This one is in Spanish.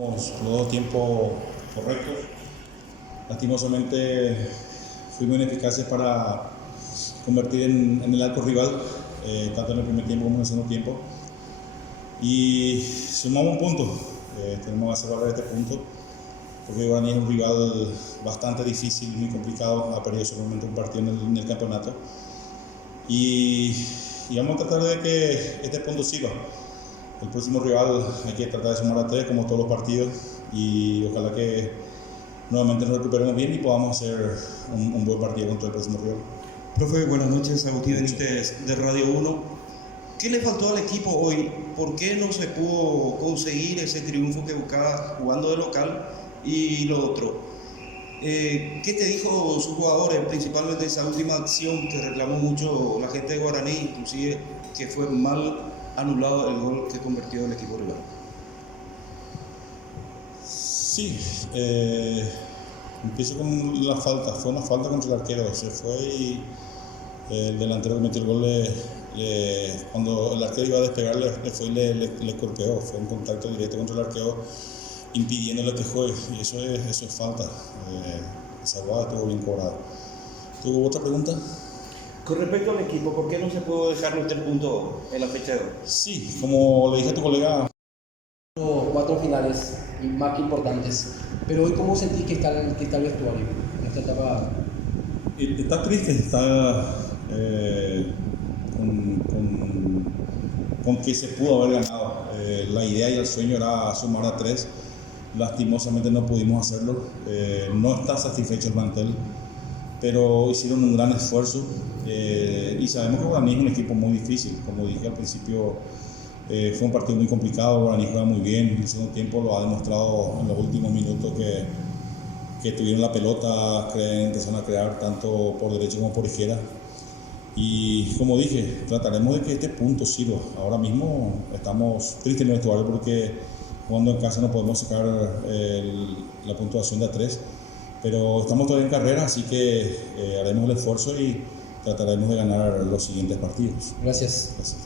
Los dos tiempos correctos. Lastimosamente fuimos ineficaces para convertir en el arco rival, tanto en el primer tiempo como en el segundo tiempo. Y sumamos un punto. Tenemos que hacer valer este punto, porque Guaraní es un rival bastante difícil, muy complicado. Ha perdido solamente un partido en el campeonato. Y vamos a tratar de que este punto sirva. El próximo rival hay que tratar de sumar a 3 como todos los partidos, y ojalá que nuevamente nos recuperemos bien y podamos hacer un buen partido contra el próximo rival. Profe, buenas noches. Agustín Benítez de Radio 1. ¿Qué le faltó al equipo hoy? ¿Por qué no se pudo conseguir ese triunfo que buscaba jugando de local? Y lo otro, ¿qué te dijo sus jugadores, principalmente esa última acción que reclamó mucho la gente de Guaraní, inclusive que fue mal anulado el gol que convirtió el equipo rival? Sí, empiezo con la falta. Fue una falta contra el arquero. Se fue y el delantero que metió el gol, cuando el arquero iba a despegar, le fue y le golpeó. Fue un contacto directo contra el arquero, impidiéndole que juegue. Y eso es falta. Esa jugada estuvo bien cobrada. ¿Tuvo otra pregunta? Con respecto al equipo, ¿por qué no se pudo dejar los 3 puntos en la fecha de hoy? Sí, como le dije a tu colega, 4 finales y más que importantes, pero hoy ¿cómo sentís que está el vestuario en esta etapa? está triste, está con que se pudo haber ganado. La idea y el sueño era sumar a 3. Lastimosamente no pudimos hacerlo. No está satisfecho el plantel, pero hicieron un gran esfuerzo, y sabemos que Guaraní es un equipo muy difícil. Como dije al principio, fue un partido muy complicado. Guaraní juega muy bien. En el segundo tiempo lo ha demostrado en los últimos minutos que tuvieron la pelota, empezaron a crear tanto por derecha como por izquierda. Y como dije, trataremos de que este punto sirva. Ahora mismo estamos tristes en el vestuario porque jugando en casa no podemos sacar la puntuación de a 3, pero estamos todavía en carrera, así que haremos el esfuerzo y trataremos de ganar los siguientes partidos. Gracias. Gracias.